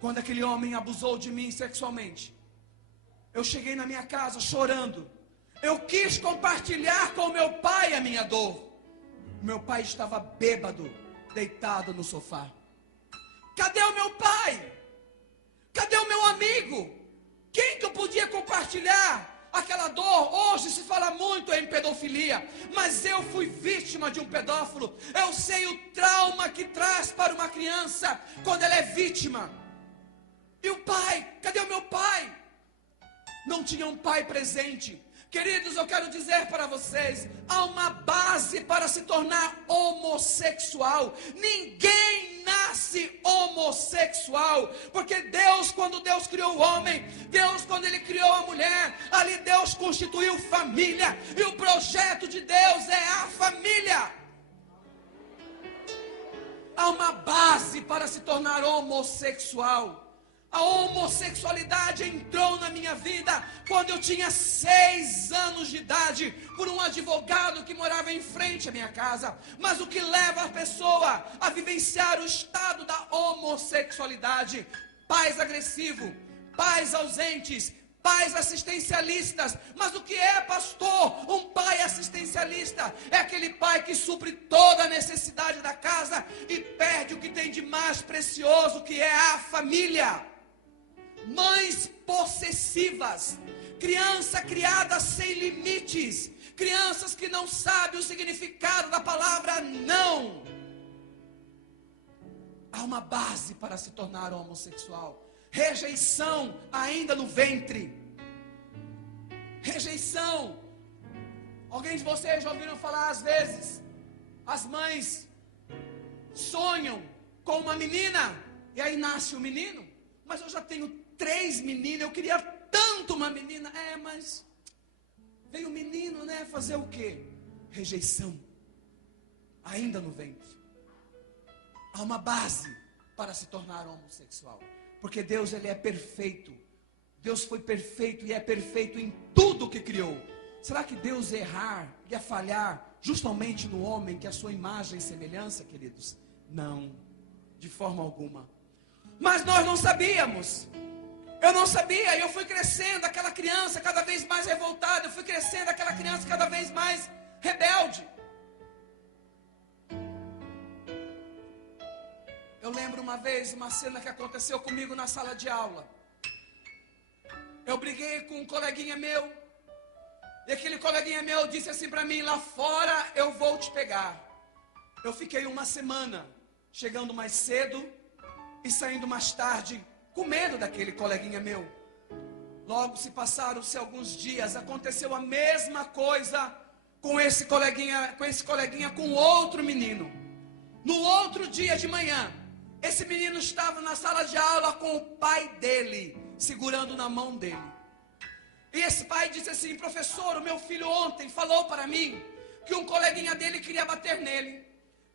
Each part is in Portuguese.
quando aquele homem abusou de mim sexualmente, eu cheguei na minha casa chorando. Eu quis compartilhar com meu pai a minha dor. Meu pai estava bêbado, deitado no sofá. Cadê o meu pai? Cadê o meu amigo? Quem que eu podia compartilhar aquela dor? Hoje se fala muito em pedofilia, mas eu fui vítima de um pedófilo. Eu sei o trauma que traz para uma criança quando ela é vítima. E o pai? Cadê o meu pai? Não tinha um pai presente. Queridos, eu quero dizer para vocês, há uma base para se tornar homossexual. Ninguém nasce homossexual, porque Deus, quando Deus criou o homem, Deus, quando Ele criou a mulher, ali Deus constituiu família, e o projeto de Deus é a família. Há uma base para se tornar homossexual. A homossexualidade entrou na minha vida quando eu tinha 6 anos de idade, por um advogado que morava em frente à minha casa. Mas o que leva a pessoa a vivenciar o estado da homossexualidade? Pais agressivos, pais ausentes, pais assistencialistas. Mas o que é, pastor, um pai assistencialista? É aquele pai que supre toda a necessidade da casa e perde o que tem de mais precioso, que é a família. Mães possessivas, criança criada sem limites, crianças que não sabem o significado da palavra não. Há uma base para se tornar homossexual. Rejeição ainda no ventre. Rejeição. Alguém de vocês já ouviram falar às vezes, as mães sonham com uma menina e aí nasce um menino? Mas eu já tenho 3 meninas, eu queria tanto uma menina. Mas veio o menino, né? Fazer o quê? Rejeição. Ainda no ventre. Há uma base para se tornar homossexual. Porque Deus, Ele é perfeito. Deus foi perfeito e é perfeito em tudo que criou. Será que Deus ia errar, ia falhar justamente no homem, que é a sua imagem e semelhança, queridos? Não, de forma alguma. Mas nós não sabíamos. Eu não sabia, e eu fui crescendo, aquela criança cada vez mais revoltada. Eu fui crescendo, aquela criança cada vez mais rebelde. Eu lembro uma vez, uma cena que aconteceu comigo na sala de aula. Eu briguei com um coleguinha meu. E aquele coleguinha meu disse assim para mim: lá fora eu vou te pegar. Eu fiquei uma semana, chegando mais cedo e saindo mais tarde, com medo daquele coleguinha meu. Logo se passaram-se alguns dias, aconteceu a mesma coisa com esse coleguinha com outro menino. No outro dia de manhã, esse menino estava na sala de aula com o pai dele, segurando na mão dele. E esse pai disse assim: professor, o meu filho ontem falou para mim que um coleguinha dele queria bater nele.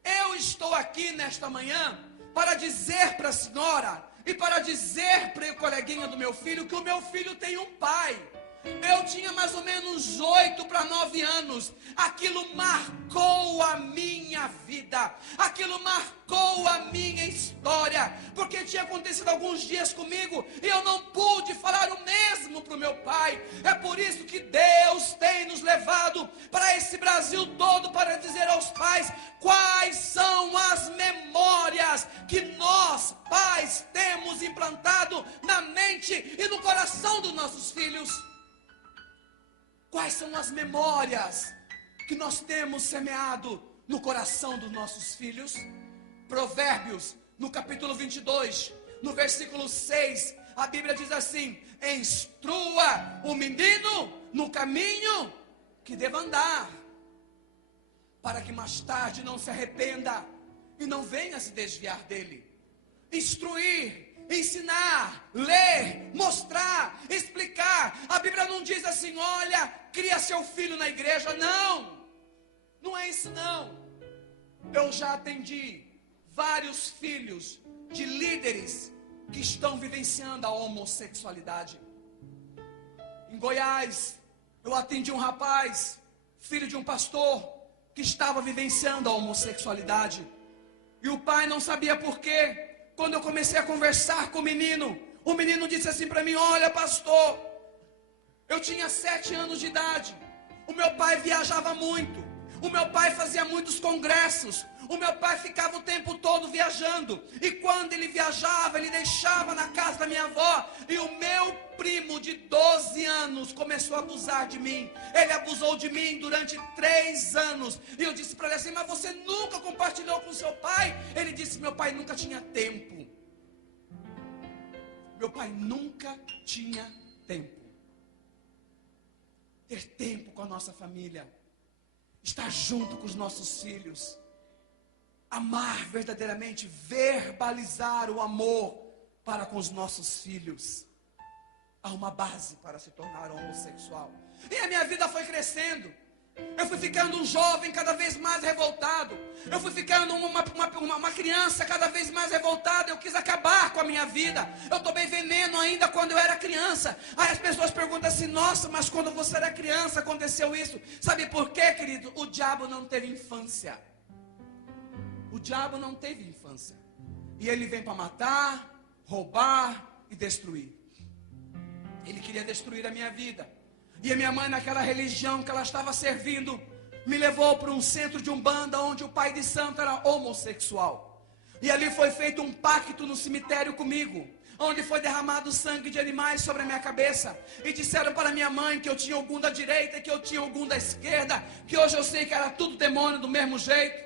Eu estou aqui nesta manhã para dizer para a senhora e para dizer para o coleguinha do meu filho que o meu filho tem um pai. Eu tinha mais ou menos 8 para 9 anos. Aquilo marcou a minha vida. Aquilo marcou a minha história. Porque tinha acontecido alguns dias comigo e eu não pude falar o mesmo para o meu pai. É por isso que Deus tem nos levado para esse Brasil todo para dizer aos pais quais são as memórias que nós, pais, temos implantado na mente e no coração dos nossos filhos. Quais são as memórias que nós temos semeado no coração dos nossos filhos? Provérbios, no capítulo 22, no versículo 6, a Bíblia diz assim: instrua o menino no caminho que deva andar, para que mais tarde não se arrependa e não venha se desviar dele. Instruir, ensinar, ler, mostrar, explicar. A Bíblia não diz assim: olha, cria seu filho na igreja. Não é isso não. Eu já atendi vários filhos de líderes que estão vivenciando a homossexualidade. Em Goiás, eu atendi um rapaz, filho de um pastor, que estava vivenciando a homossexualidade. E o pai não sabia por quê. Quando eu comecei a conversar com o menino disse assim para mim: olha, pastor, eu tinha 7 anos de idade, o meu pai viajava muito, o meu pai fazia muitos congressos, o meu pai ficava o tempo todo viajando, e quando ele viajava, ele deixava na casa da minha avó, e o meu primo de 12 anos começou a abusar de mim. Ele abusou de mim durante 3 anos, e eu disse para ele assim: mas você nunca compartilhou com seu pai? Ele disse: meu pai nunca tinha tempo. Meu pai nunca tinha tempo. Ter tempo com a nossa família, estar junto com os nossos filhos, amar verdadeiramente, verbalizar o amor para com os nossos filhos. Há uma base para se tornar homossexual. E a minha vida foi crescendo. Eu fui ficando um jovem cada vez mais revoltado. Eu fui ficando uma criança cada vez mais revoltada. Eu quis acabar com a minha vida. Eu tomei veneno ainda quando eu era criança. Aí as pessoas perguntam assim: nossa, mas quando você era criança aconteceu isso? Sabe por quê, querido? O diabo não teve infância. O diabo não teve infância. E ele vem para matar, roubar e destruir. Ele queria destruir a minha vida. E a minha mãe, naquela religião que ela estava servindo, me levou para um centro de umbanda, onde o pai de santo era homossexual. E ali foi feito um pacto no cemitério comigo, onde foi derramado sangue de animais sobre a minha cabeça. E disseram para minha mãe que eu tinha algum da direita e que eu tinha algum da esquerda, que hoje eu sei que era tudo demônio do mesmo jeito.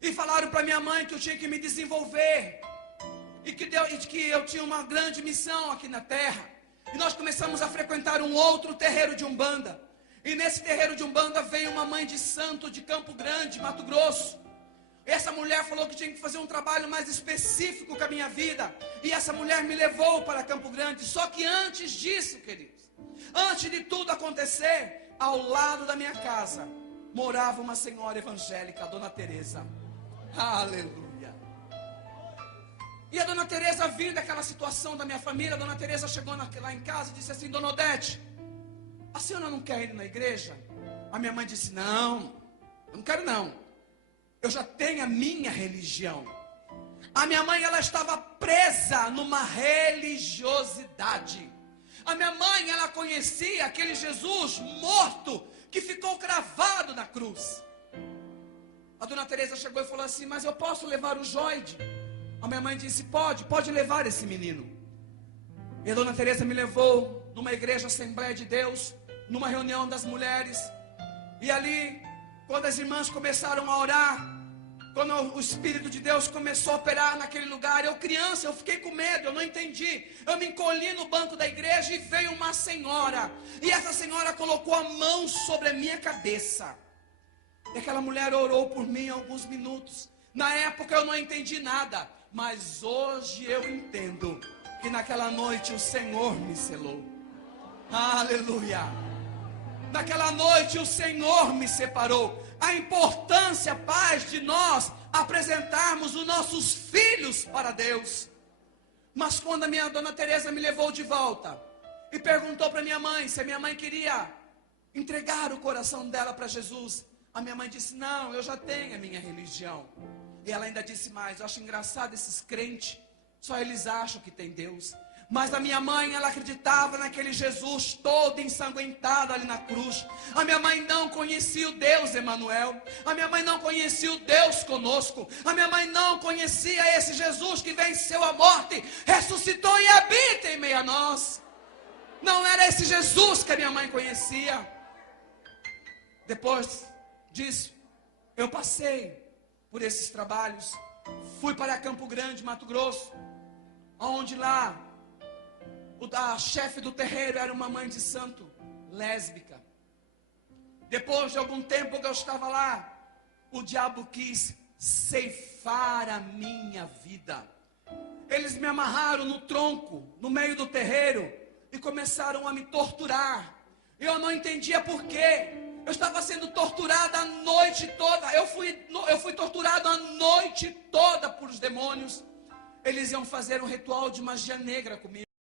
E falaram para minha mãe que eu tinha que me desenvolver, e que eu tinha uma grande missão aqui na terra. E nós começamos a frequentar um outro terreiro de umbanda. E nesse terreiro de umbanda veio uma mãe de santo de Campo Grande, Mato Grosso. E essa mulher falou que tinha que fazer um trabalho mais específico com a minha vida. E essa mulher me levou para Campo Grande. Só que antes disso, queridos, antes de tudo acontecer, ao lado da minha casa morava uma senhora evangélica, a Dona Teresa. Aleluia. E a Dona Teresa, vindo daquela situação da minha família, a Dona Teresa chegou lá em casa e disse assim: Dona Odete, a senhora não quer ir na igreja? A minha mãe disse: não, eu não quero não. Eu já tenho a minha religião. A minha mãe, ela estava presa numa religiosidade. A minha mãe, ela conhecia aquele Jesus morto que ficou cravado na cruz. A Dona Teresa chegou e falou assim: mas eu posso levar o Joide? A minha mãe disse: pode levar esse menino. E a Dona Teresa me levou numa igreja Assembleia de Deus, numa reunião das mulheres. E ali, quando as irmãs começaram a orar, quando o Espírito de Deus começou a operar naquele lugar, eu criança, eu fiquei com medo, eu não entendi. Eu me encolhi no banco da igreja e veio uma senhora. E essa senhora colocou a mão sobre a minha cabeça. E aquela mulher orou por mim alguns minutos. Na época eu não entendi nada, mas hoje eu entendo que naquela noite o Senhor me selou. Aleluia. Naquela noite o Senhor me separou. A importância, paz, de nós apresentarmos os nossos filhos para Deus. Mas quando a minha Dona Teresa me levou de volta e perguntou para minha mãe se a minha mãe queria entregar o coração dela para Jesus, a minha mãe disse: não, eu já tenho a minha religião. E ela ainda disse mais: eu acho engraçado esses crentes, só eles acham que tem Deus. Mas a minha mãe, ela acreditava naquele Jesus todo ensanguentado ali na cruz. A minha mãe não conhecia o Deus Emanuel. A minha mãe não conhecia o Deus conosco. A minha mãe não conhecia esse Jesus que venceu a morte, ressuscitou e habita em meio a nós. Não era esse Jesus que a minha mãe conhecia. Depois disso, eu passei por esses trabalhos, fui para Campo Grande, Mato Grosso, onde lá a chefe do terreiro era uma mãe de santo lésbica. Depois de algum tempo que eu estava lá, o diabo quis ceifar a minha vida. Eles me amarraram no tronco, no meio do terreiro, e começaram a me torturar. Eu não entendia por quê. Eu estava sendo torturado a noite toda. Eu fui torturado a noite toda por os demônios. Eles iam fazer um ritual de magia negra comigo.